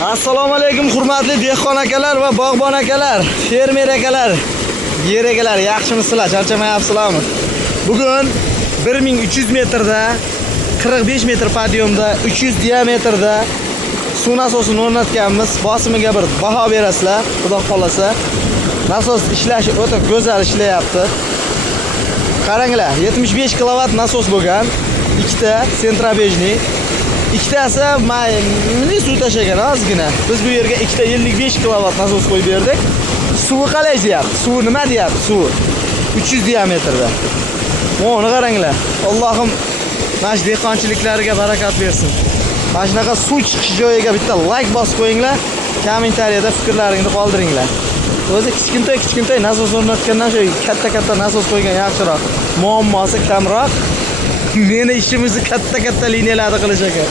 Assalomu alaykum hurmatli dehqon akalar va bog'bon akalar, fermer akalar, yer egalar, yaxshimisizlar? Charchamayapsizlarmi? Bugun 1300 metrda, 45 metr podyumda, 300 diametrda suv nasosini o'rnatganmiz. Bosimiga bir baho berasizlar, xudo xolasa. Nasos ishlashi o'ta go'zal ishlayapti. Qaranglar, 75 kilovat nasos bo'lgan, ikkita sentrabejniy. İkkitasi mayli suv tashagan ozgina. Biz bu yerga ikkita 55 kilovat nasos qo'yib berdik. Suvi qalay deyapti? Suv nima deyapti? Suv 300 diametrda. Mana qaranglar. Allohim mana shu dehqonchiliklariga barakat bersin. Mana shunaqa suv chiqish joyiga bitta like bosib qo'yinglar. Kommentariyada fikrlaringizni qoldiringlar. O'zi kichkintoy nasos o'rnatgandan shu katta nasos qo'ygan yaxshiroq. Muammosi kamroq. Meni ishimizni katta liniyalarda qilish ekan.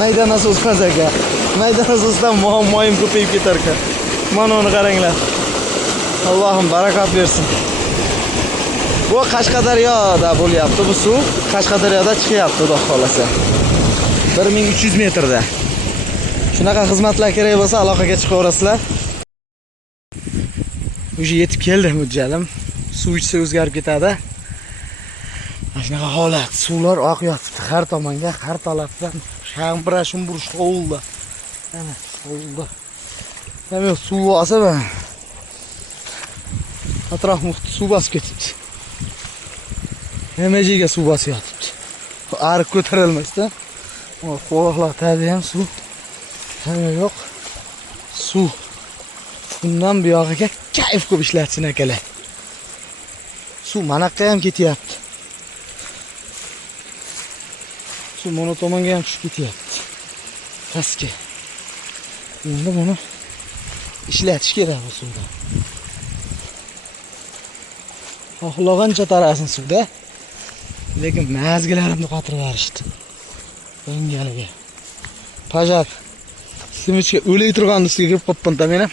Mayda nasos emas ekan. Mayda nasosdan muammoyim ko'payib ketar ekan. Mana uni qaranglar. Allohim barakat bersin. Bu Qashqadaryoda bo'lyapti bu suv. Qashqadaryoda chiqyapti, xudo xolasa. 1300 metrda. Shunaqa xizmatlar kerak bo'lsa aloqaga chiqaverasizlar. O'sha yetib keldi mo'ljalim. Suv ichsa o'zgarib ketadi. Shunaqa holat, suvlar oqib yotibdi har tomonga, har tarafdan shumbur shovulda. Mana shovulda. Nima suv olsa men atrof muhit suv bosib ketibdi. Nimajiga suv bosib yotibdi. Ariq ko'tarilmasdan. Qo'g'irlatadi ham suv. Nima yo'q. Suv. Bundan buyog'iga kayf ko'p ishlatsin akalar. Suv manaqqa ham ketyapti. Suv mana tomonga ham tushib ketyapti. Pastga. Endi buni ishlatish kerak bu suvda. Xohlagancha tarasin suvda. Lekin mazgilarimni qotirib berishdi. Engaliga. Pajar. Simichga o'lay turgan ustiga kirib qoppan men ham.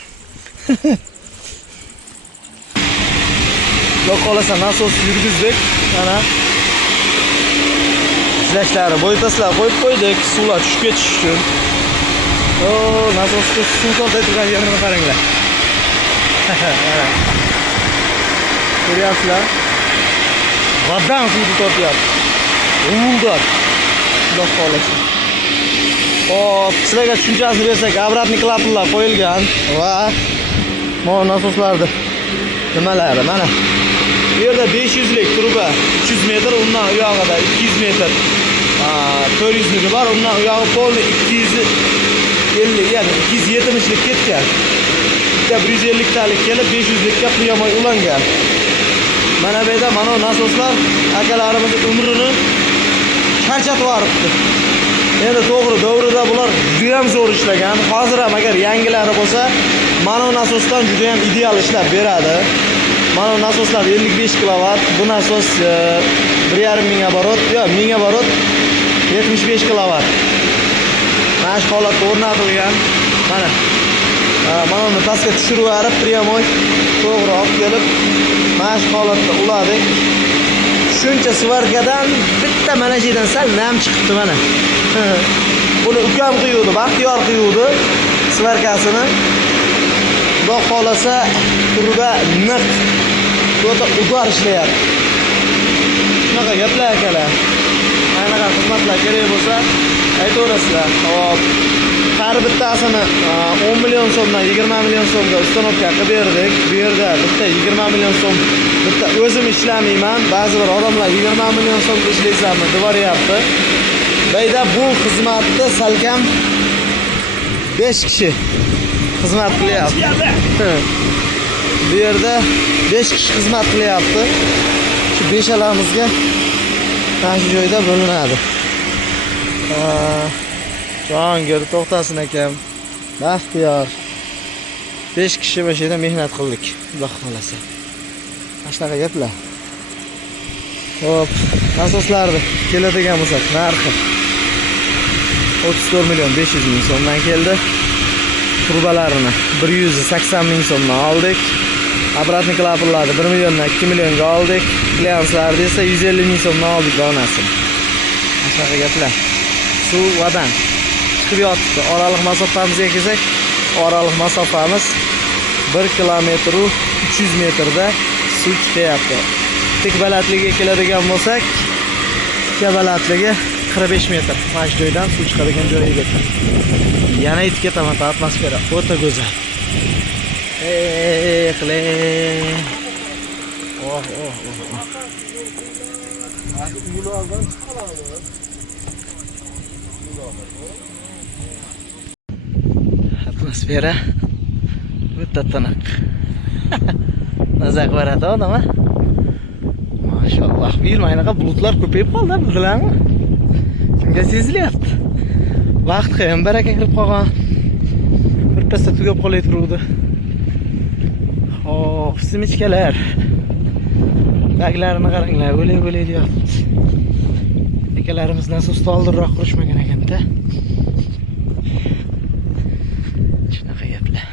Xudo xolasa nasos yurgizdik. Mana ishlashlari bo'yitaslar qo'yib qo'ydik, suvlar tushib ketish uchun. Nasosga suv tortib turgan yerini qaranglar. Ko'ryapsizlar? Vadan suvni tortyapti. Umuldor. Xudo xolasa. Hop, sizlarga tushunchasini bersak, obratni klaplar qo'yilgan va mana nasoslarda nimalari mana. Bu yerda 500 lik truba 300 metr, undan u yog'ida 200 metr 400 ligi bor, undan u yog'i polni 250, ya'ni 270 lik ketgan. Bitta 150 talik kelib 500 likka priyomoy ulangan. Mana bu yerda mana nasoslar akalarimiz umrini charchatib yuboribdi. Endi to'g'ri, davrida bular juda ham zo'r ishlagan. Hozir ham agar yangilari bo'lsa, mana nasosdan juda ham ideal ishlab beradi. Mana nasoslar 55 kilovat, bu nasos 1,5 ming оборот, yo 1000 оборот 75 kilovat. Mana shu holatda o'rnatilgan. Mana uni pastga tushirib yuborib, priyomoy to'g'ri olib kelib, mana shu holatda uladik. Shuncha svarkadan bitta mana shu yerdan sal nam chiqibdi mana. Buni ukam quyuvdi, Baxtiyor quyuvdi svarkasini. Xudo xolasa turda niq to'ta udor ishlayapti. Shunaqa gaplar akalar. Anaqa xizmatlar kerak bo'lsa aytaverasizlar. Hop. Har bittasini 10 million so'mdan 20 million so'mga ustanovka qilib berdik. Bu yerda bitta 20 million so'm, bitta o'zim ishlamayman. Ba'zi bir odamlar 20 million so'mga ishlaysanmi devoryapti. Bayda bu xizmatni salkam 5 kishi xizmat qilyapti. Bu yerda 5 kishi xizmat qilyapti. Shu 5alamizga mana shu joyda bo'linadi. Jongir to'xtasin akam. Baxtiyor. 5 kishi mana shu yerda mehnat qildik. Xudo xolasa. Mana shunaqa gaplar. Hop, nasoslarni keladigan bo'lsak, narxi 34 million 500 ming so'mdan keldi. Turbalarini 180 ming so'mdan oldik. Obratni klaplarni 1 milliondan 2 millionga oldik. Klianslarni esa 150 ming so'mdan oldik donasini. Shunaqa gaplar. Suv vadan. chiqib yotibdi. Oraliq masofamizga kelsak, oraliq masofamiz 1 kilometr 300 metrda suv chiqyapti. Tik balandligiga keladigan bo'lsak, tik balandligi 45 metr. Mana shu joydan suv chiqadigan joyiga ketaman. Yana yetib ketaman, atmosfera o'ta go'zal. Qile. Oh. Atmosfera o'ta tiniq. Maza qiladi odam, ha? Mashalloh. Bir maynaqa bulutlar ko'payib qoldi, bildilarmi? Kimga sezilyapti? Vaqtga ham baraka kirib qolgan. Birpasda tugab qolay turuvdi. Xo'p, simichkalar. Baglarini qaranglar, o'lay deyapti. Akalarimiz nasos oldinroq qurishmagan ekan-da. Shunaqa gaplar.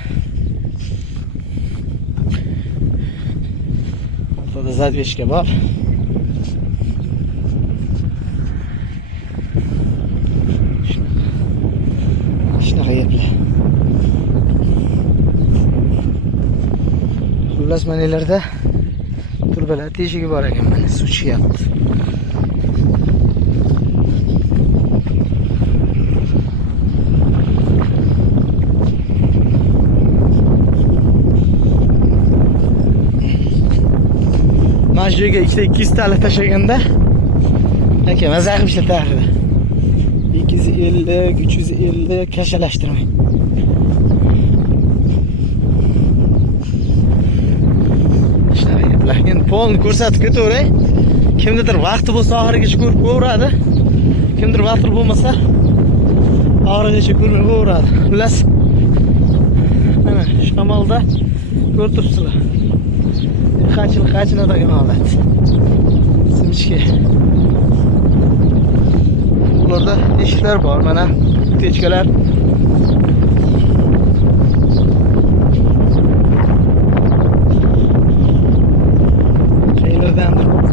Ortada zadveshka bor. Shunaqa gaplar. Xullas manalarda turbalar teshigi bor ekan, mana suv chiqyapti. Mana shu yerga 200 tala tashaganda aka maza qilib ishlatardi. 250, 350 kashalashtirmang. Endi polni ko'rsatib ketaveray. Kimnidir vaqti bo'lsa oxirigacha ko'rib qo'yadi. Kimdir vaqti bo'lmasa oxirigacha ko'rmay qo'yadi. Xullas mana shu amalda ko'rib turibsizlar. Qanchiladigan holat. Simichka. Ularda eshiklar bor, mana techkalar.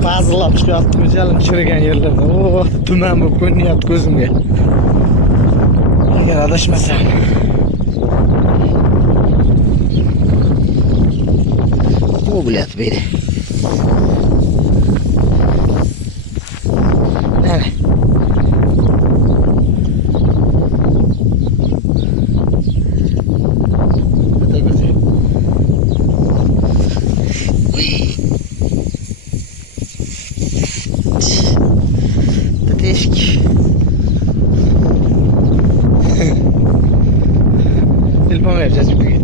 Bazılar çıkarttı güzelim çürügen yerlerde. Oh, tuman bu ko'rinyapti ko'zimga. Agar adashmasam. O bilet beni. Evet. Bu da güzel. Teşk. Telefon vereceğiz çünkü.